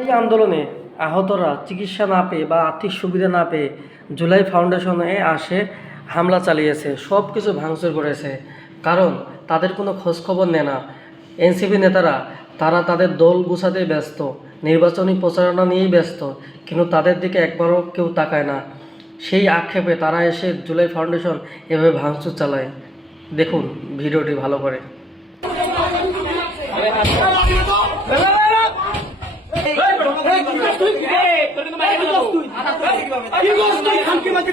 এই আন্দোলনে আহতরা চিকিৎসা না পেয়ে বা আর্থিক সুবিধা না পেয়ে জুলাই ফাউন্ডেশনে আসে হামলা চালিয়েছে সব কিছু ভাঙচুর করেছে। কারণ তাদের কোনো খোঁজখবর নেয় না। এনসিপি নেতারা, তারা তাদের দল গুছাতে ব্যস্ত, নির্বাচনী প্রচারণা নিয়েই ব্যস্ত, কিন্তু তাদের দিকে একবারও কেউ তাকায় না। সেই আক্ষেপে তারা এসে জুলাই ফাউন্ডেশন এভাবে ভাঙচুর চালায় দেখুন ভিডিওটি ভালো করে কি করছ তুই খানকি মানকি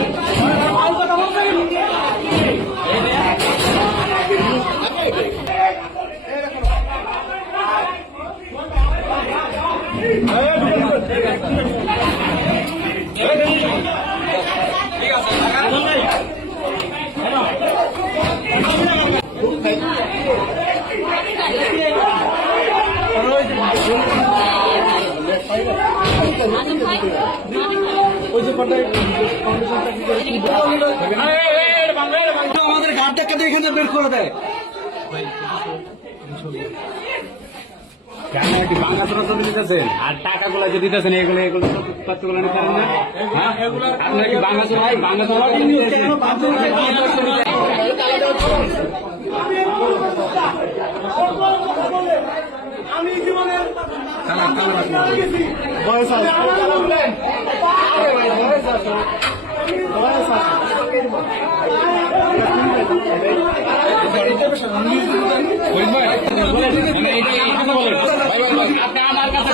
আমাদের গাড় ধাক্কা দিয়ে এখানে বের করে দেয়। আর টাকাগুলো যে দিতেছেন এগুলো এগুলো পত্রগুলো না? হ্যাঁ? কি বাংলা বাংলা বয়স আছে। বয়স আছে। বয়স আছে। আপনি আমার কাছে।